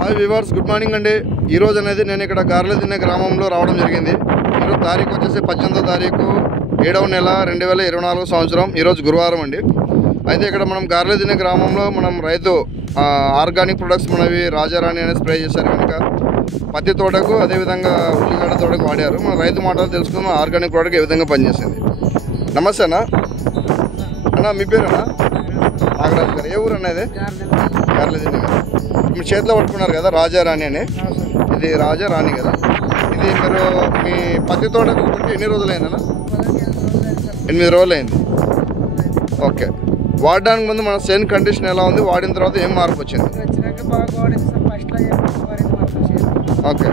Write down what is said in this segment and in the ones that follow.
Hi viewers, good morning అండి. ఈరోజు అనేది నేను ఇక్కడ గార్లదిన్నె గ్రామంలో రావడం జరిగింది. ఈరోజు తారీఖు వచ్చేసి 18వ తారీఖు 7వ నెల 2024 సంవత్సరం. ఈరోజు గురువారం అండి. అయితే ఇక్కడ మనం గార్లదిన్నె గ్రామంలో మనం రైతు ఆర్గానిక్ ప్రొడక్ట్స్ మనవి రాజారాణి అనేది స్ప్రే చేశారు. కనుక పత్తి తోటకు అదేవిధంగా ఉల్లిగడ్డ తోటకు వాడారు. మన రైతు మాటలు తెలుసుకుందాం ఆర్గానిక్ ప్రోడక్ట్ ఏ విధంగా పనిచేసింది. నమస్తే అన్న. అన్న మీ పేరేనా? నాగరాజు గారు. ఏ ఊరు అనేది? గార్లదిన్నె గారు. మీరు చేతిలో పట్టుకున్నారు కదా రాజారాణి అని, ఇది రాజారాణి కదా. ఇది మీరు మీ పత్తి తోటకు కొట్టి ఎన్ని రోజులు అయిందన్నా? 8 రోజులు అయింది. ఓకే. వాడడానికి ముందు మన సేన్ కండిషన్ ఎలా ఉంది, వాడిన తర్వాత ఏం మార్పు వచ్చింది? ఓకే.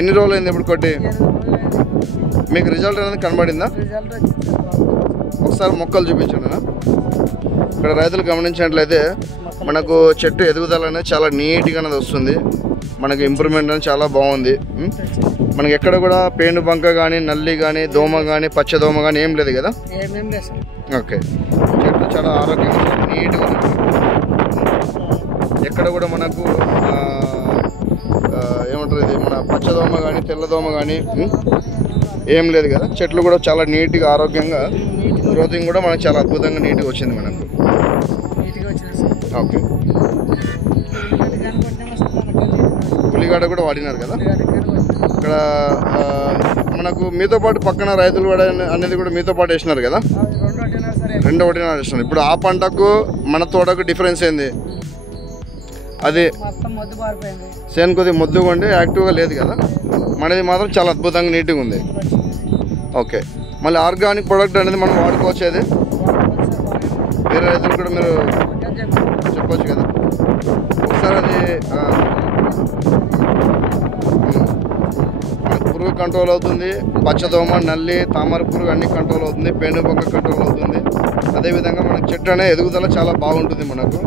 ఎన్ని రోజులు అయింది ఇప్పుడు కొట్టి? మీకు రిజల్ట్ అనేది కనబడిందా? ఒకసారి మొక్కలు చూపించండి. ఇక్కడ రైతులు గమనించినట్లయితే మనకు చెట్టు ఎదుగుదల అనేది చాలా నీట్గా అనేది వస్తుంది. మనకు ఇంప్రూవ్మెంట్ అనేది చాలా బాగుంది. మనకి ఎక్కడ కూడా పేను బంక కానీ, నల్లి కానీ, దోమ కానీ, పచ్చ దోమ కానీ ఏం లేదు కదా? ఓకే. చెట్టు చాలా ఆరోగ్యంగా నీట్గా ఉంది. ఎక్కడ కూడా మనకు ఏమంటారు, ఇది మన పచ్చదోమ కానీ, తెల్లదోమ కానీ ఏం లేదు కదా. చెట్లు కూడా చాలా నీట్గా ఆరోగ్యంగా, గ్రోతింగ్ కూడా మనకు చాలా అద్భుతంగా నీట్గా వచ్చింది మనకు. ఓకే. ఉల్లిగడ్డ కూడా వాడినారు కదా. ఇక్కడ మనకు మీతో పాటు పక్కన రైతులు కూడా అనేది కూడా మీతో పాటు వేసినారు కదా? 2 ఒకటిన్నర వేసినారు. ఇప్పుడు ఆ పంటకు మన తోటకు డిఫరెన్స్ ఏంది? అది సేన్ కొద్దిగా మొద్దుగా ఉండి యాక్టివ్గా లేదు కదా. మనది మాత్రం చాలా అద్భుతంగా నీట్గా ఉంది. ఓకే. మళ్ళీ ఆర్గానిక్ ప్రోడక్ట్ అనేది మనం వాడుకోవచ్చేది వేరే రైతులు కూడా మీరు చెప్పవచ్చు కదా. ఒకసారి అది పురుగు కంట్రోల్ అవుతుంది, పచ్చదోమ, నల్లి, తామర పురుగు అన్ని కంట్రోల్ అవుతుంది, పేను బంక కంట్రోల్ అవుతుంది. అదేవిధంగా మనకు చెట్టు అనే ఎదుగుదల చాలా బాగుంటుంది, మనకు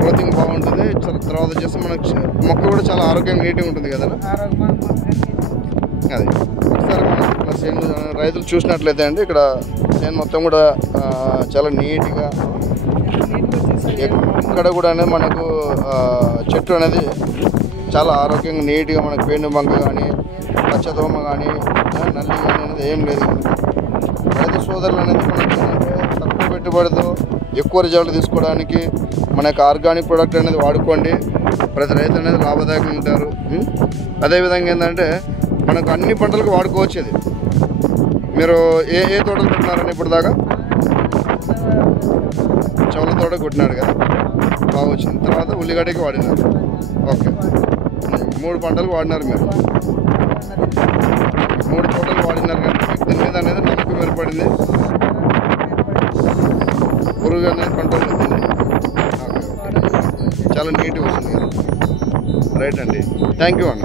గ్రోతింగ్ బాగుంటుంది. తర్వాత వచ్చేసి మనకు మొక్క కూడా చాలా ఆరోగ్యంగా నీట్గా ఉంటుంది కదా. అది ఒకసారి మనం ఇట్లా సేన్ రైతులు చూసినట్లయితే అండి, ఇక్కడ సేన్ మొత్తం కూడా చాలా నీట్గా, ఎక్కడ కూడా అనేది మనకు చెట్టు అనేది చాలా ఆరోగ్యంగా నీట్గా, మనకు పేను బంక కానీ, పచ్చదోమ కానీ, నల్లి కానీ అనేది ఏం లేదు. రైతు సోదరులు అనేది మనకి తక్కువ పెట్టుబడితో ఎక్కువ రిజల్ట్ తీసుకోవడానికి మన యొక్క ఆర్గానిక్ ప్రోడక్ట్ అనేది వాడుకోండి. ప్రతి రైతు అనేది లాభదాయకంగా ఉంటారు. అదేవిధంగా ఏంటంటే మనకు అన్ని పంటలకు వాడుకోవచ్చు. ఇది మీరు ఏ తోటలు పెట్టినారని ఇప్పుడు దాకా? చౌల తోట కొట్టినాడు కదా, బాగా వచ్చింది. తర్వాత ఉల్లిగడ్డకి వాడినారు. ఓకే. 3 పంటలకు వాడినారు మీరు. 3 తోటలు వాడినారు కానీ దీని మీద అనేది నమ్మకం ఏర్పడింది, పురుగు అనేది కంట్రోల్ అవుతుంది. ఓకే. చాలా నీట్గా వస్తుంది కదా. రైట్ అండి. థ్యాంక్ యూ అన్న.